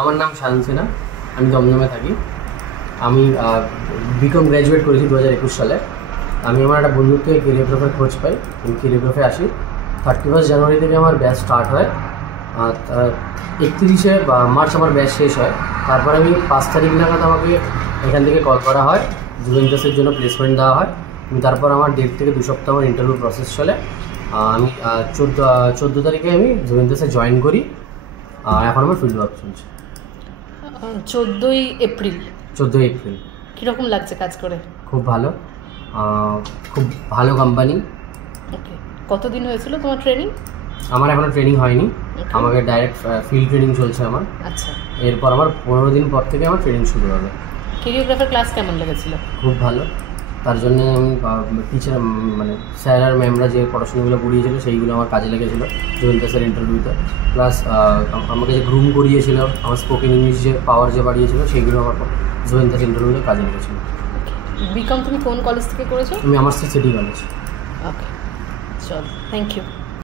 আমার নাম শায়ন সিনহা, আমি দমদমে থাকি। আমি বিকম গ্র্যাজুয়েট করেছি 2021 সালে। আমি আমার একটা বন্ধুর থেকে কোরিওগ্রাফার খোঁজ পাই, আমি কোরিওগ্রাফে আসি। 31 জানুয়ারি থেকে আমার ব্যাচ স্টার্ট হয়, 31শে মার্চ আমার ব্যাচ শেষ হয়। তারপরে আমি 5 তারিখ নাগাদ আমাকে এখান থেকে কল করা হয়, জুভেন্টাসের জন্য প্লেসমেন্ট দেওয়া হয়। তারপর আমার 1.5 থেকে 2 সপ্তাহ আমার ইন্টারভিউ প্রসেস চলে। আমি 14 তারিখে আমি জুভেন্টাসে জয়েন করি। এখন আমার ফিল্ড ওয়ার্ক চলছে। 14ই এপ্রিল। 14ই এপ্রিল। কীরকম লাগছে কাজ করে? খুব ভালো, খুব ভালো কোম্পানি। ওকে, কতদিন হয়েছিল তোমার ট্রেনিং? আমার এখনও ট্রেনিং হয়নি, আমাকে ডাইরেক্ট ফিল্ড ট্রেনিং চলছে আমার। আচ্ছা, এরপর আমার 15 দিন পর থেকে আমার ট্রেনিং শুরু হবে। কোরিওগ্রাফার ক্লাস কেমন লেগেছিল? খুব ভালো, তার জন্যে আমি টিচার মানে স্যার আর ম্যামরা যে পড়াশোনাগুলো পড়িয়েছিল সেইগুলো আমার কাজে লেগেছিলো জুভেন্টাসের ইন্টারভিউতে। প্লাস আমাকে যে গ্রুম করিয়েছিল, আমার স্পোকেন ইংলিশ যে পাওয়ার যে বাড়িয়েছিল, সেইগুলো আমার জুভেন্টাস ইন্টারভিউতে কাজে লেগেছিলো। বিকম তুমি কোন কলেজ থেকে করেছো? আমি আমার সিটি কলেজ। ওকে, চল, থ্যাংক ইউ।